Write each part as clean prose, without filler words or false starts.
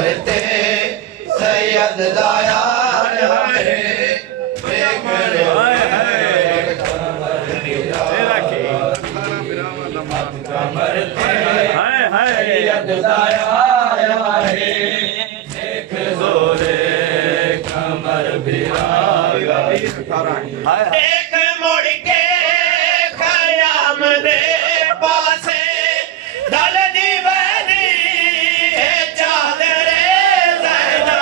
कमर ते सैयद दाया है देख लो कमर ते सैयद दाया है देख लो रे कमर बिरागा एक मुड़ के खयाम दे पासे दल दी वैनी है चादरे ज़ैना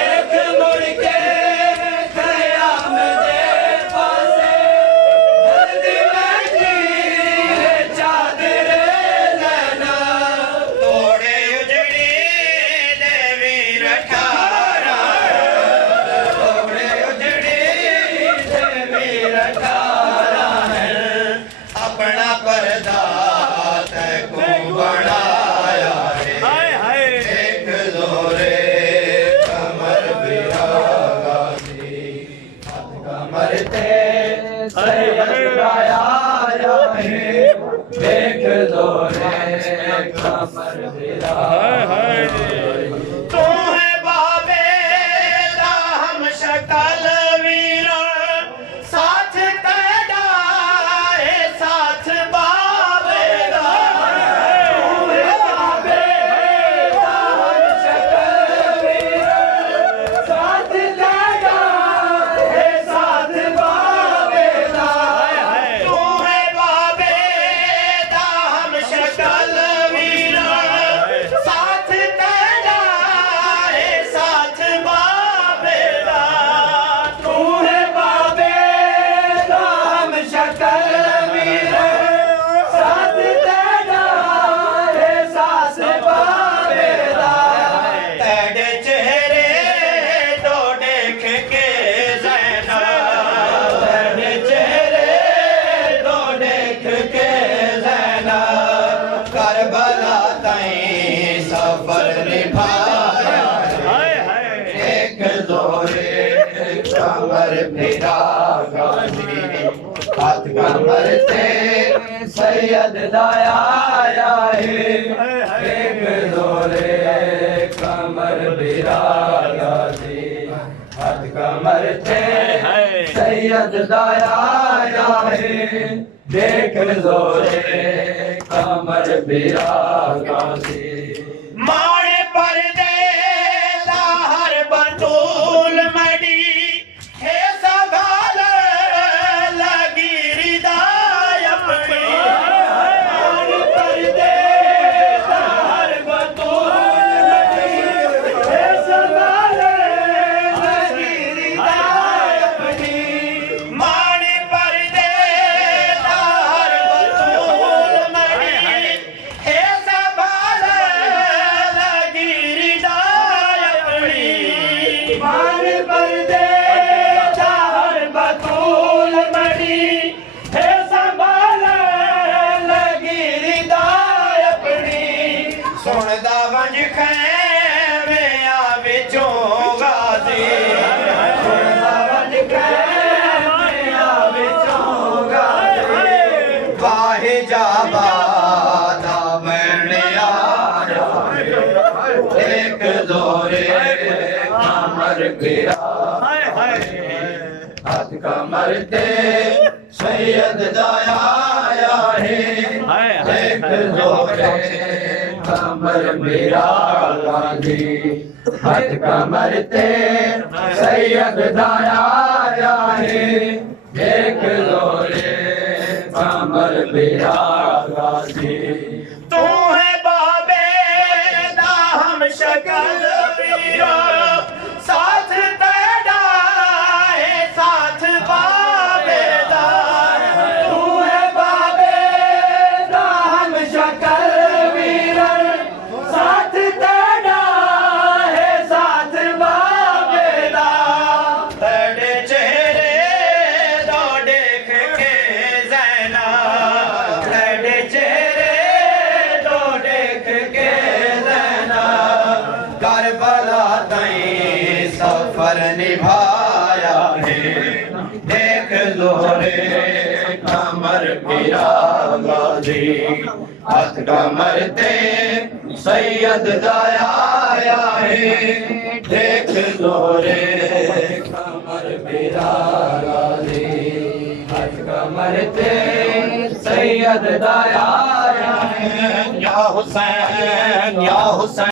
एक मुड़ के खयाम दे पासे दल दी वैनी है चादरे ज़ैना तोड़े उजड़ी देवी रखारा तोड़े उजड़ी देवी रखारा है अपना पर्दा तको बढ़ाया है देख लो रे कमर बिरागा दी कमर ते सैयद दाया है देख लो रे कमर बिरागा तू है बाबे दा हम शकल वीरा साथ तेरा है साथ बाबे दा तू है बाबे दा हम शकल वीरा साथ तेरा है साथ बाबे दा तू है बाबे दा हम शकल वीरा साथ तेरा है साथ बाबे दा तू है बाबे दा हम शकल वीरा साथ तेरा है साथ बाबे दा तेरे चेहरे तो देख के ज़ैना तेरे चेहरे तो देख के ज़ैना करबला ताईं सफर निभाया देख लो रे कमर बिरागा दी हाथ कमर ते सैयद दाया है देख लो रे कमर बिरागा दी हाथ कमर ते सैयद दाया है देख लो रे कमर बिरागा दी मारे पर्दे लाहर बतूल मड़ी है संभाल लगी रिदाय अपनी मारे पर्दे लाहर बतूल मड़ी है संभाल लगी रिदाय अपनी मारे पर्दे लाहर बतूल मड़ी है संभाल लगी रिदाय अपनी मारे पर्दे लाहर बतूल मड़ी है संभाल लगी रिदाय अपनी सुनदा वंज खैमिया विचों गाजी सुनदा वंज खैमिया विचों गाजी वाहे जाबादा बनया देख लो रे कमर बिरा हाथ कमर ते सैयद दाया है देख लो रे कमर बिरागा दी हाथ कमर ते सैयद दाया है देख लो रे कमर बिरागा दी तू है बाबे दा हम शकल वीरा साथ तेरा है साथ बाबे दा तू है बाबे दा हम शकल वीरा साथ तेरा है साथ बाबे दा तेरे चेहरे दो देख के ज़ैना तेरे चेहरे दो देख के ज़ैना करबला ताईं सफर निभाया है देख लो रे कमर बिरागा दी हाथ कमर ते सैयद दाया आया है देख लो रे कमर मेरा गाजी हज कमर ते सैयद दाया है या हुसैन